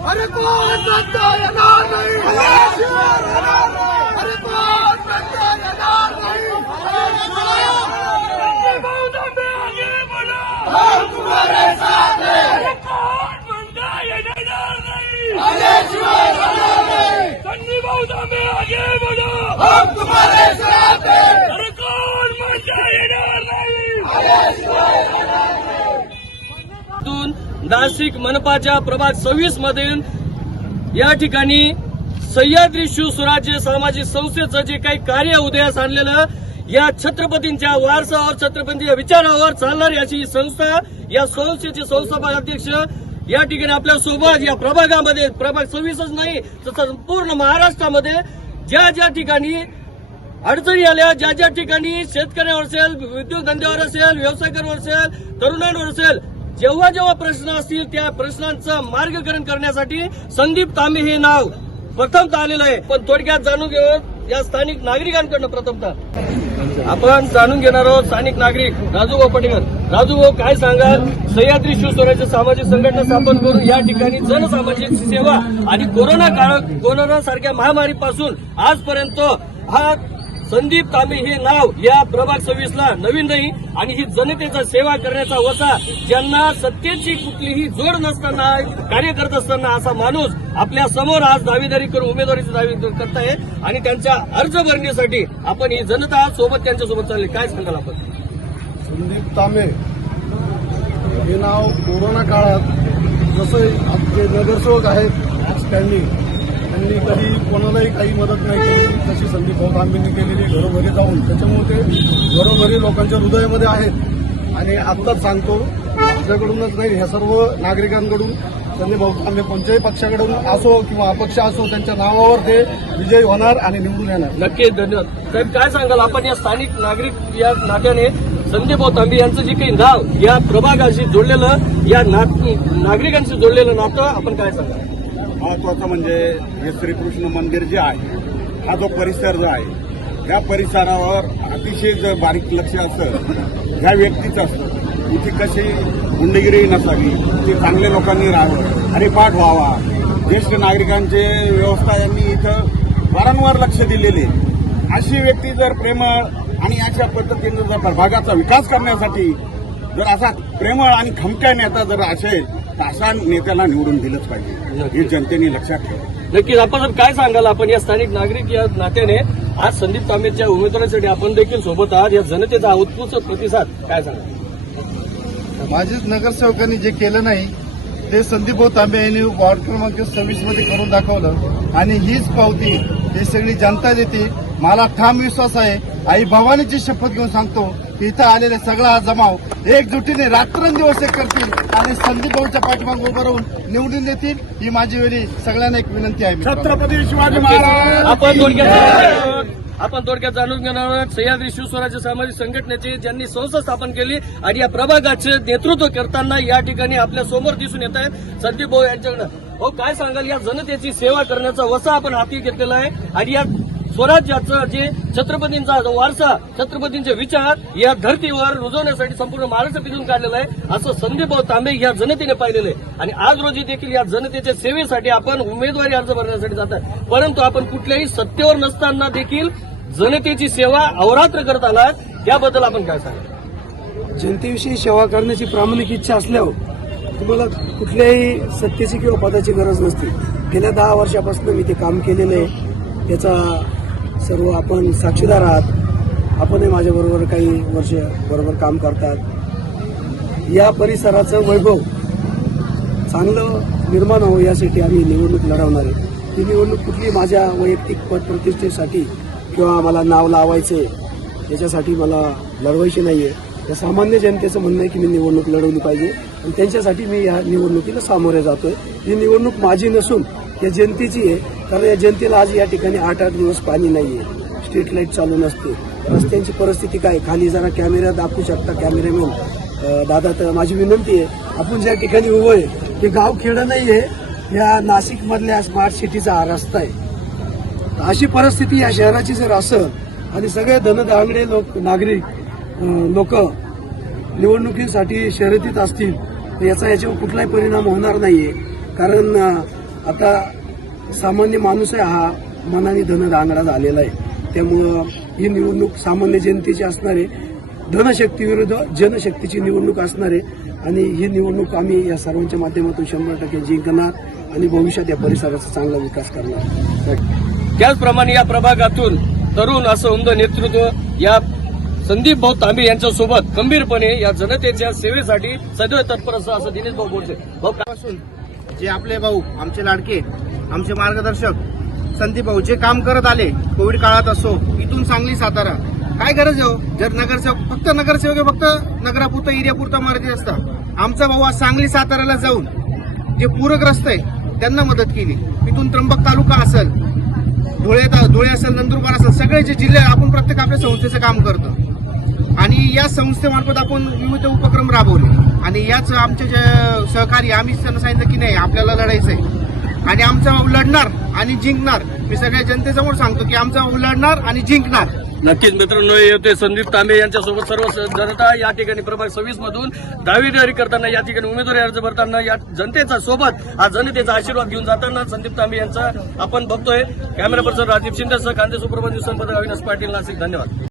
अरे कोण म्हणता येणार नाही, अरे कोण म्हणता येणार नाही, हम तुम्हारे साथ हैं, अरे कोण म्हणता येणार नाही, संजय भाऊ तांबे आगे बढ़ो, हम तुम्हारे साथ हैं, अरे कोण म्हणता येणार नाही. नाशिक मनपाच्या प्रभाग 26 मधील या ठिकाणी सह्याद्री शिवस्वराज्य सामाजिक संस्थेचं जे काही कार्य उदयास आणलेलं या छत्रपतींच्या वारसावर छत्रपतींच्या विचारावर चालणारी अशी संस्था, या संस्थेचे संस्थापक अध्यक्ष या ठिकाणी आपल्या सोबत या प्रभागामध्ये प्रभाग 26च नाही तर संपूर्ण महाराष्ट्रामध्ये ज्या ज्या ठिकाणी अडचणी आल्या, ज्या ज्या ठिकाणी शेतकऱ्यांवर असेल, उद्योगधंद्यावर असेल, व्यावसायिकांवर असेल, तरुणांवर असेल, जेव्हा जेव्हा प्रश्न असतील त्या प्रश्नांचं मार्गकरण करण्यासाठी संदीप तांबे हे नाव प्रथमतः आलेलं आहे. पण थोडक्यात जाणून घेऊ या स्थानिक नागरिकांकडून. प्रथमतः आपण जाणून घेणार आहोत स्थानिक नागरिक राजूभाऊ पटेकर. राजूभाऊ, काय सांगाल? सह्याद्री शिवस्वराज्य सामाजिक संघटना स्थापन करून या ठिकाणी जनसामाजिक सेवा आणि कोरोना सारख्या महामारीपासून आजपर्यंत हा संदीप तांबे हे नाव या प्रभाग 26 ला नवीन नाही आणि ही जनतेचा सेवा करण्याचा वसा, ज्यांना सत्तेची कुठलीही जोड नसताना कार्य करत असताना असा माणूस आपल्या समोर आज दावेदारी करून उमेदवारीची दावी करत आहे आणि त्यांच्या अर्ज भरण्यासाठी आपण ही जनता सोबत त्यांच्यासोबत चालली. काय सांगाल आपण? संदीप तांबे हे नाव कोरोना काळात जसं आमचे नगरसेवक आहेत स्टँडिंग, त्यांनी कधी कोणालाही काही मदत नाही केली तशी संदीप भाऊ तांबेंनी केलेली घरोघरी जाऊन, त्याच्यामुळे ते घरोघरी लोकांच्या हृदयामध्ये आहेत. आणि आत्ताच सांगतो, आपल्याकडूनच नाही ह्या सर्व नागरिकांकडून संदीप भाऊ तांबे कोणत्याही पक्षाकडून असो किंवा अपक्ष असो त्यांच्या नावावर ते विजयी होणार आणि निवडून येणार. नक्कीच. धन्यवाद साहेब. काय सांगाल आपण या स्थानिक नागरिक या नात्याने संदीप भाऊ तांबे यांचं जे काही नाव या प्रभागाशी जोडलेलं, या नागरिकांशी जोडलेलं नातं आपण काय सांगाल? महत्वाचं म्हणजे हे श्रीकृष्ण मंदिर जे आहे, हा जो परिसर जो आहे त्या परिसरावर अतिशय जर बारीक लक्ष असतं ह्या व्यक्तीचं असतं. इथे कशी गुंडगिरी नसावी, इथे चांगल्या लोकांनी राहावं, हरिपाठ व्हावा, ज्येष्ठ नागरिकांचे व्यवस्था यांनी इथं वारंवार लक्ष दिलेले. अशी व्यक्ती जर प्रेमळ आणि अशा पद्धतीनं जर प्रभागाचा विकास करण्यासाठी जर असा प्रेमळ आणि खमक्या नेता जर असेल तर अशा नेत्याला निवडून दिलंच पाहिजे, हे जनतेने लक्षात ठेवा. नक्कीच. आपण काय सांगाल आपण या स्थानिक नागरिक या नात्याने आज संदीप तांबेच्या उमेदवारीसाठी आपण देखील सोबत आहात, या जनतेचा उत्स्फूर्त प्रतिसाद काय सांगाल? माझेच नगरसेवकांनी जे केलं नाही ते संदीप भाऊ तांबे यांनी वॉर्ड क्रमांक 26 मध्ये करून दाखवलं आणि हीच पावती ही सगळी जनता देते. मला ठाम विश्वास आहे, आई भवानीची शपथ घेऊन सांगतो की इथं आलेले सगळा हा जमाव एकजुटीने रात्रंदिवस एक करतील आणि संदीप भाऊच्या पाठीमागे उभं राहून निवडून देतील. ही माझी वेळी सगळ्यांना एक विनंती आहे. छत्रपती शिवाजी महाराज. आपण थोडक्यात जाणून घेणार आहोत सह्याद्री शिवस्वराज्य सामाजिक संघटनेची ज्यांनी संस्था स्थापन केली आणि या प्रभागाचे नेतृत्व करताना या ठिकाणी आपल्या समोर दिसून येत आहे संदीप भाऊ यांच्याकडे. हो, काय सांगाल? या जनतेची सेवा करण्याचा वसा आपण हाती घेतलेला आहे आणि या स्वराज्याचं जे छत्रपतींचा वारसा, छत्रपतींचे विचार या धर्तीवर रुजवण्यासाठी संपूर्ण महाराष्ट्र पिजून काढलेला आहे असं संदीप भाऊ तांबे या जनतेने पाहिलेलं आहे. आणि आज रोजी देखील या जनतेच्या सेवेसाठी आपण उमेदवारी अर्ज भरण्यासाठी जात आहे, परंतु आपण कुठल्याही सत्तेवर नसताना देखील जनतेची सेवा अहोरात्र करत आलात, त्याबद्दल आपण काय सांगाल? जनतेविषयी सेवा करण्याची प्रामाणिक इच्छा असल्यावर तुम्हाला कुठल्याही सत्तेची किंवा पदाची गरज नसते. गेल्या 10 वर्षापासून मी ते काम केलेलं आहे, त्याचा सर्व आपण साक्षीदार आहात. आपणही माझ्याबरोबर काही वर्ष बरोबर काम करतात. या परिसराचं वैभव चांगलं निर्माण व्हावं यासाठी आम्ही निवडणूक लढवणार आहे. ही निवडणूक कुठली माझ्या वैयक्तिक पदप्रतिष्ठेसाठी किंवा मला नाव लावायचे याच्यासाठी मला लढवायची नाहीये. या सामान्य जनतेचं म्हणणं आहे की मी निवडणूक लढवली पाहिजे आणि त्यांच्यासाठी मी या निवडणुकीला सामोरे जातोय. ही निवडणूक माझी नसून या जनतेची आहे, कारण या जनतेला आज या ठिकाणी 8-8 दिवस पाणी नाहीये, स्ट्रीट लाईट चालू नसते, रस्त्यांची परिस्थिती काय, खाली जरा कॅमेरा दाखवू शकता कॅमेरामॅन दादा. तर माझी विनंती आहे, आपण ज्या ठिकाणी उभं आहे ते गाव खेडं नाहीये, या नाशिक मधल्या स्मार्ट सिटीचा हा रस्ता आहे. अशी परिस्थिती या शहराची जर असेल आणि सगळे धनदांगडे नागरिक लोक निवडणुकीसाठी शर्यतीत असतील तर याच्यावर कुठलाही परिणाम होणार नाहीये. कारण आता सामान्य माणूस आहे हा मनाने धनदांगडा झालेला आहे. त्यामुळं ही निवडणूक सामान्य जनतेची असणार आहे. धनशक्ती विरुद्ध जनशक्तीची निवडणूक असणार आहे आणि ही निवडणूक आम्ही या सर्वांच्या माध्यमातून 100% जिंकणार आणि भविष्यात या परिसराचा चांगला विकास करणार. त्याचप्रमाणे या प्रभागातून तरुण असं उमदं नेतृत्व या संदीप भाऊ तांबे यांच्यासोबत खंबीरपणे या जनतेच्या सेवेसाठी सदैव तत्पर असं दिनेश भाऊ बोलते. भाऊ पासून जे आपले भाऊ आमचे लाडके आमचे मार्गदर्शक संदीप भाऊ जे काम करत आले कोविड काळात असो इथून सांगली सातारा काय गरज आहे हो? जर नगरसेवक फक्त नगरापुरतं एरियापुरतं मर्यादित असतं. आमचा भाऊ आज सांगली साताऱ्याला जाऊन जे पूरग्रस्त आहे त्यांना मदत केली. इथून त्र्यंबक तालुका असेल धुळे असेल नंदुरबार असेल सगळे जे जिल्हे आपण प्रत्येक आपल्या संस्थेचं काम करतो आणि या संस्थेमार्फत आपण विविध उपक्रम राबवले आणि याच आमचे जे सहकारी आम्ही त्यांना सांगितलं की नाही आपल्याला लढायचंय आणि आमचा भाऊ लढणार आणि जिंकणार. मी सगळ्या जनतेसमोर सांगतो की आमचा भाऊ लढणार आणि जिंकणार. नक्कीच मित्रांनो, येते संदीप तांबे यांच्यासोबत सर्व जनता या ठिकाणी प्रभाग 26 मधून दावेदारी करताना या ठिकाणी उमेदवारी अर्ज भरताना या जनतेचा सोबत हा जनतेचा आशीर्वाद घेऊन जाताना संदीप तांबे यांचा आपण बघतोय. कॅमेरा पर्सन राजीव शिंदेसह कांदे सुप्रभात दिवसांपत्र अविनाश पाटील नाशिक. धन्यवाद.